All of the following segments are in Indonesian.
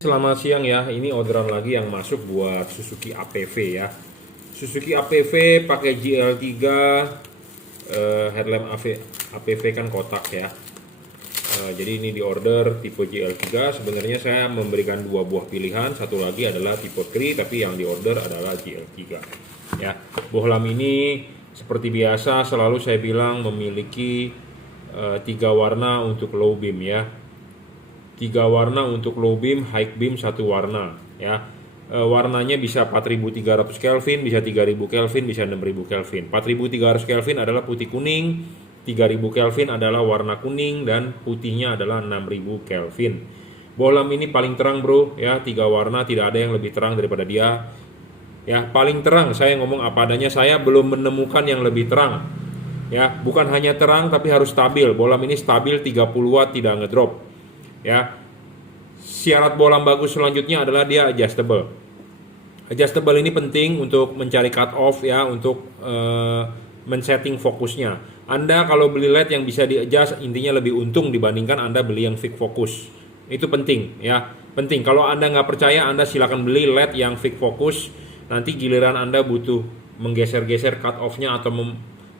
Selamat siang ya, ini orderan lagi yang masuk buat Suzuki APV ya. Suzuki APV pakai GL3, headlamp APV kan kotak ya. Jadi ini di order tipe GL3. Sebenarnya saya memberikan dua buah pilihan, satu lagi adalah tipe Kri, tapi yang di order adalah GL3 ya. Bohlam ini seperti biasa selalu saya bilang memiliki tiga warna untuk low beam ya. Tiga warna untuk low beam, high beam satu warna ya. Warnanya bisa 4300 Kelvin, bisa 3000 Kelvin, bisa 6000 Kelvin. 4300 Kelvin adalah putih kuning, 3000 Kelvin adalah warna kuning, dan putihnya adalah 6000 Kelvin. Bohlam ini paling terang bro ya, tiga warna tidak ada yang lebih terang daripada dia ya. Paling terang, saya ngomong apa adanya, saya belum menemukan yang lebih terang ya. Bukan hanya terang tapi harus stabil. Bohlam ini stabil 30 watt, tidak ngedrop ya. Syarat bohlam bagus selanjutnya adalah dia adjustable. Adjustable ini penting untuk mencari cut off ya, untuk men-setting fokusnya. Anda kalau beli LED yang bisa di-adjust, intinya lebih untung dibandingkan Anda beli yang fix fokus. Itu penting ya, penting. Kalau Anda nggak percaya, Anda silakan beli LED yang fix fokus. Nanti giliran Anda butuh menggeser-geser cut off-nya atau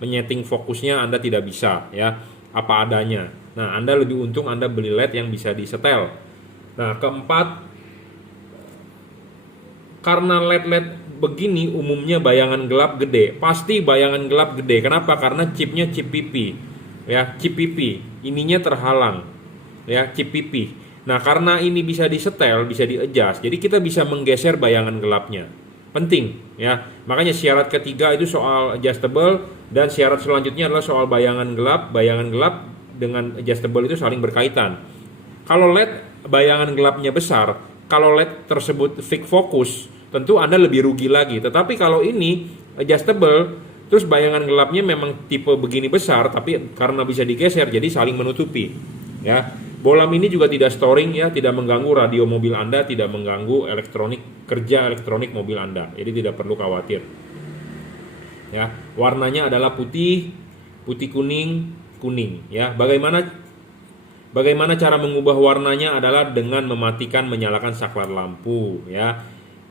menyeting fokusnya, Anda tidak bisa ya, apa adanya. Nah, Anda lebih untung Anda beli LED yang bisa disetel. Nah, keempat, karena LED-LED begini umumnya bayangan gelap gede. Pasti bayangan gelap gede. Kenapa? Karena chipnya chip PP. Ya, chip PP. Ininya terhalang. Ya, chip PP. Nah, karena ini bisa disetel, bisa di-adjust. Jadi kita bisa menggeser bayangan gelapnya. Penting, ya. Makanya syarat ketiga itu soal adjustable, dan syarat selanjutnya adalah soal bayangan gelap. Bayangan gelap dengan adjustable itu saling berkaitan. Kalau LED bayangan gelapnya besar, kalau LED tersebut fix fokus, tentu Anda lebih rugi lagi. Tetapi kalau ini adjustable, terus bayangan gelapnya memang tipe begini besar, tapi karena bisa digeser, jadi saling menutupi. Ya, bohlam ini juga tidak storing ya, tidak mengganggu radio mobil Anda, tidak mengganggu kerja elektronik mobil Anda. Jadi tidak perlu khawatir. Ya, warnanya adalah putih, putih kuning, kuning. Ya, Bagaimana cara mengubah warnanya adalah dengan mematikan menyalakan saklar lampu ya.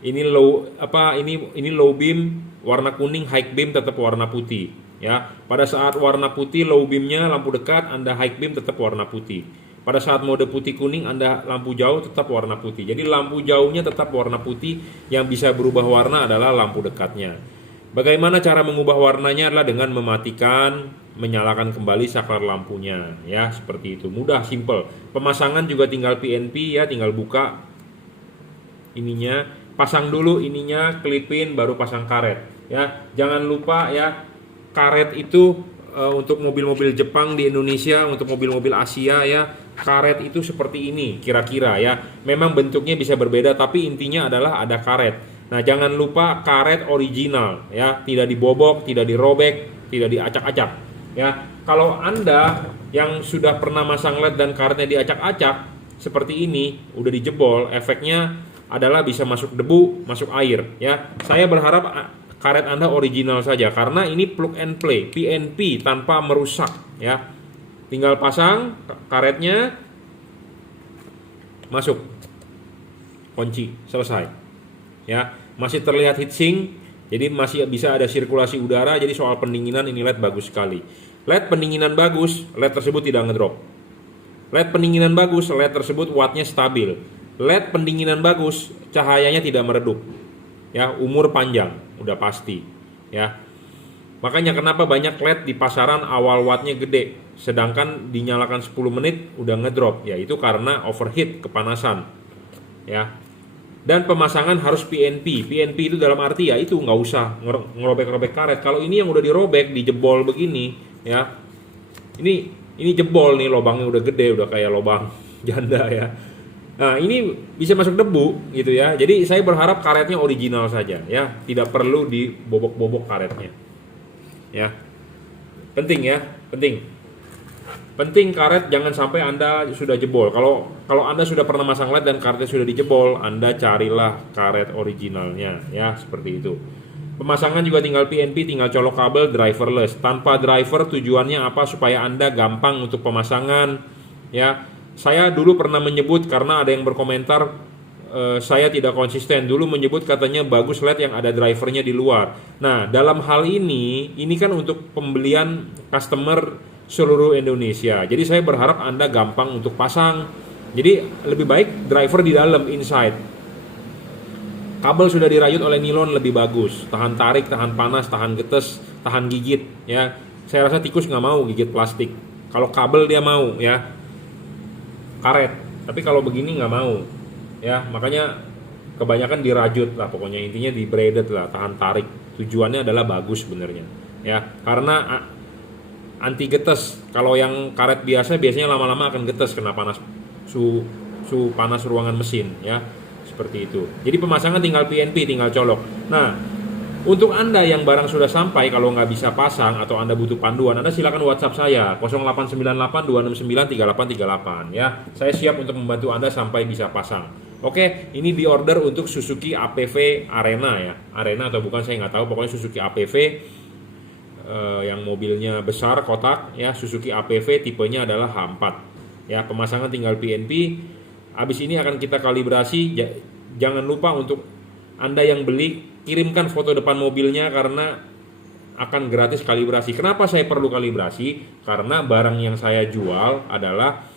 Ini low beam warna kuning, high beam tetap warna putih ya. Pada saat warna putih low beamnya lampu dekat, Anda high beam tetap warna putih. Pada saat mode putih kuning, Anda lampu jauh tetap warna putih. Jadi lampu jauhnya tetap warna putih, yang bisa berubah warna adalah lampu dekatnya. Bagaimana cara mengubah warnanya adalah dengan mematikan, menyalakan kembali saklar lampunya ya, seperti itu. Mudah, simple. Pemasangan juga tinggal PNP ya, tinggal buka ininya, pasang dulu ininya, klipin, baru pasang karet ya. Jangan lupa ya, karet itu untuk mobil-mobil Jepang di Indonesia, untuk mobil-mobil Asia ya, karet itu seperti ini kira-kira ya. Memang bentuknya bisa berbeda, tapi intinya adalah ada karet. Nah, jangan lupa karet original ya, tidak dibobok, tidak dirobek, tidak diacak-acak ya. Kalau Anda yang sudah pernah masang LED dan karetnya diacak-acak seperti ini, udah dijebol, efeknya adalah bisa masuk debu, masuk air ya. Saya berharap karet Anda original saja, karena ini plug and play, PNP tanpa merusak ya. Tinggal pasang karetnya, masuk, kunci, selesai ya. Masih terlihat heatsink, jadi masih bisa ada sirkulasi udara. Jadi soal pendinginan ini LED bagus sekali. LED pendinginan bagus, LED tersebut tidak ngedrop. LED pendinginan bagus, LED tersebut wattnya stabil. LED pendinginan bagus, cahayanya tidak meredup ya, umur panjang udah pasti ya. Makanya kenapa banyak LED di pasaran awal wattnya gede, sedangkan dinyalakan 10 menit udah ngedrop, ya itu karena overheat, kepanasan ya. Dan pemasangan harus PNP. PNP itu dalam arti ya itu nggak usah ngerobek-robek karet. Kalau ini yang udah dirobek, dijebol begini ya, ini jebol nih, lubangnya udah gede, udah kayak lubang janda ya. Nah, ini bisa masuk debu gitu ya. Jadi saya berharap karetnya original saja ya, tidak perlu dibobok-bobok karetnya ya. Penting ya, penting karet jangan sampai Anda sudah jebol. Kalau Anda sudah pernah masang LED dan karetnya sudah dijebol, Anda carilah karet originalnya ya, seperti itu. Pemasangan juga tinggal PNP, tinggal colok kabel, driverless. Tanpa driver, tujuannya apa? Supaya Anda gampang untuk pemasangan ya. Saya dulu pernah menyebut, karena ada yang berkomentar saya tidak konsisten. Dulu menyebut katanya bagus LED yang ada drivernya di luar. Nah, dalam hal ini kan untuk pembelian customer seluruh Indonesia. Jadi saya berharap Anda gampang untuk pasang. Jadi lebih baik driver di dalam, inside. Kabel sudah dirayut oleh nilon lebih bagus. Tahan tarik, tahan panas, tahan getes, tahan gigit. Ya, saya rasa tikus nggak mau gigit plastik. Kalau kabel dia mau, ya, karet. Tapi kalau begini nggak mau. Ya, makanya kebanyakan dirajut lah, pokoknya intinya di braided lah, tahan tarik. Tujuannya adalah bagus sebenarnya, ya, karena anti getes. Kalau yang karet biasanya lama-lama akan getes kena panas, suhu panas ruangan mesin, ya, seperti itu. Jadi pemasangan tinggal PNP, tinggal colok. Nah, untuk Anda yang barang sudah sampai, kalau nggak bisa pasang atau Anda butuh panduan, Anda silakan WhatsApp saya 0898 269 3838, ya. Saya siap untuk membantu Anda sampai bisa pasang. Oke, ini di order untuk Suzuki APV Arena, ya. Arena atau bukan saya nggak tahu, pokoknya Suzuki APV yang mobilnya besar kotak, ya. Suzuki APV tipenya adalah H4. Ya, pemasangan tinggal PNP. Habis ini akan kita kalibrasi. Jangan lupa untuk Anda yang beli, kirimkan foto depan mobilnya karena akan gratis kalibrasi. Kenapa saya perlu kalibrasi? Karena barang yang saya jual adalah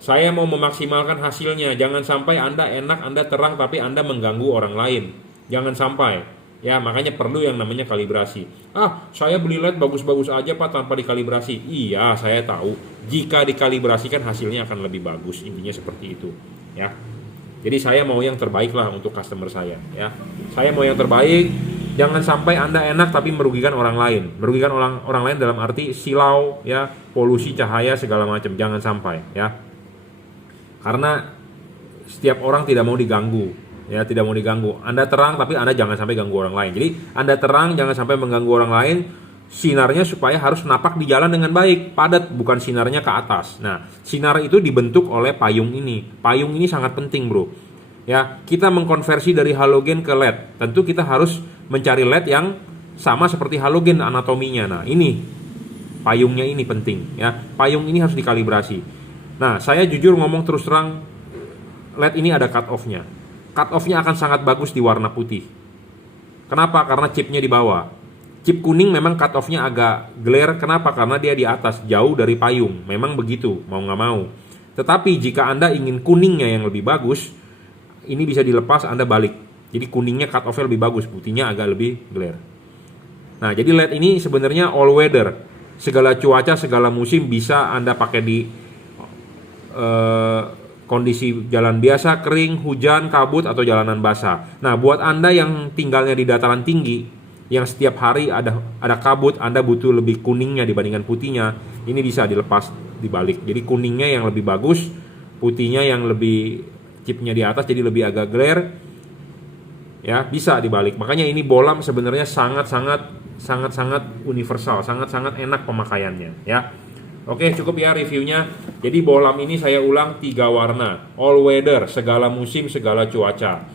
saya mau memaksimalkan hasilnya. Jangan sampai Anda enak, Anda terang, tapi Anda mengganggu orang lain. Jangan sampai. Ya, makanya perlu yang namanya kalibrasi. Saya beli LED bagus-bagus aja Pak tanpa dikalibrasi. Iya, saya tahu. Jika dikalibrasikan hasilnya akan lebih bagus. Intinya seperti itu. Ya. Jadi saya mau yang terbaik lah untuk customer saya. Ya. Saya mau yang terbaik. Jangan sampai Anda enak tapi merugikan orang lain. Merugikan orang lain dalam arti silau, ya, polusi cahaya segala macam. Jangan sampai, ya. Karena setiap orang tidak mau diganggu, ya, tidak mau diganggu. Anda terang tapi Anda jangan sampai ganggu orang lain. Jadi Anda terang jangan sampai mengganggu orang lain. Sinarnya supaya harus napak di jalan dengan baik, padat, bukan sinarnya ke atas. Nah, sinar itu dibentuk oleh payung ini. Payung ini sangat penting, bro. Ya, kita mengkonversi dari halogen ke LED. Tentu kita harus mencari LED yang sama seperti halogen anatominya. Nah, ini payungnya ini penting, ya. Payung ini harus dikalibrasi. Nah, saya jujur ngomong terus terang, LED ini ada cut off-nya. Cut off-nya akan sangat bagus di warna putih. Kenapa? Karena chipnya di bawah. Chip kuning memang cut off-nya agak glare. Kenapa? Karena dia di atas, jauh dari payung. Memang begitu, mau nggak mau. Tetapi jika Anda ingin kuningnya yang lebih bagus, ini bisa dilepas, Anda balik. Jadi kuningnya cut off-nya lebih bagus, putihnya agak lebih glare. Nah, jadi LED ini sebenarnya all weather. Segala cuaca, segala musim bisa Anda pakai di kondisi jalan biasa, kering, hujan, kabut, atau jalanan basah. Nah, buat Anda yang tinggalnya di dataran tinggi, yang setiap hari ada kabut, Anda butuh lebih kuningnya dibandingkan putihnya, ini bisa dilepas, dibalik. Jadi kuningnya yang lebih bagus, putihnya yang lebih chipnya di atas jadi lebih agak glare, ya, bisa dibalik. Makanya ini bolam sebenarnya sangat-sangat universal, sangat-sangat enak pemakaiannya, ya. Oke, cukup ya reviewnya. Jadi bohlam ini saya ulang 3 warna, all weather, segala musim, segala cuaca.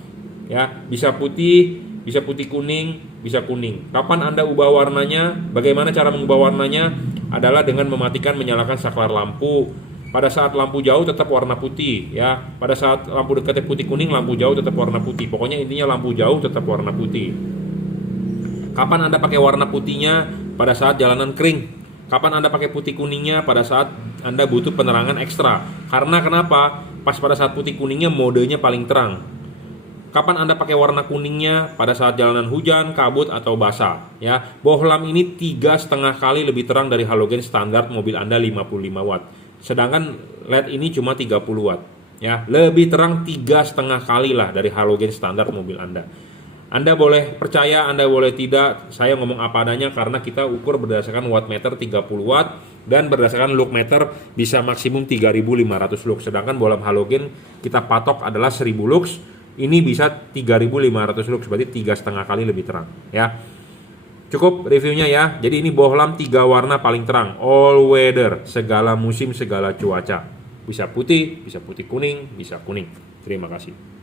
Ya, bisa putih kuning, bisa kuning. Kapan Anda ubah warnanya? Bagaimana cara mengubah warnanya? Adalah dengan mematikan menyalakan saklar lampu. Pada saat lampu jauh tetap warna putih, ya. Pada saat lampu dekatnya putih kuning, lampu jauh tetap warna putih. Pokoknya intinya lampu jauh tetap warna putih. Kapan Anda pakai warna putihnya? Pada saat jalanan kering. Kapan Anda pakai putih kuningnya? Pada saat Anda butuh penerangan ekstra. Karena kenapa? Pas pada saat putih kuningnya modenya paling terang. Kapan Anda pakai warna kuningnya? Pada saat jalanan hujan, kabut, atau basah. Ya, bohlam ini 3,5 kali lebih terang dari halogen standar mobil Anda 55 watt. Sedangkan LED ini cuma 30 watt. Ya, lebih terang 3,5 kali lah dari halogen standar mobil Anda. Anda boleh percaya, Anda boleh tidak, saya ngomong apa adanya karena kita ukur berdasarkan wattmeter 30 watt dan berdasarkan luxmeter bisa maksimum 3.500 lux. Sedangkan bohlam halogen kita patok adalah 1.000 lux, ini bisa 3.500 lux, berarti 3,5 kali lebih terang, ya. Cukup reviewnya ya. Jadi ini bohlam 3 warna paling terang, all weather, segala musim, segala cuaca. Bisa putih kuning, bisa kuning. Terima kasih.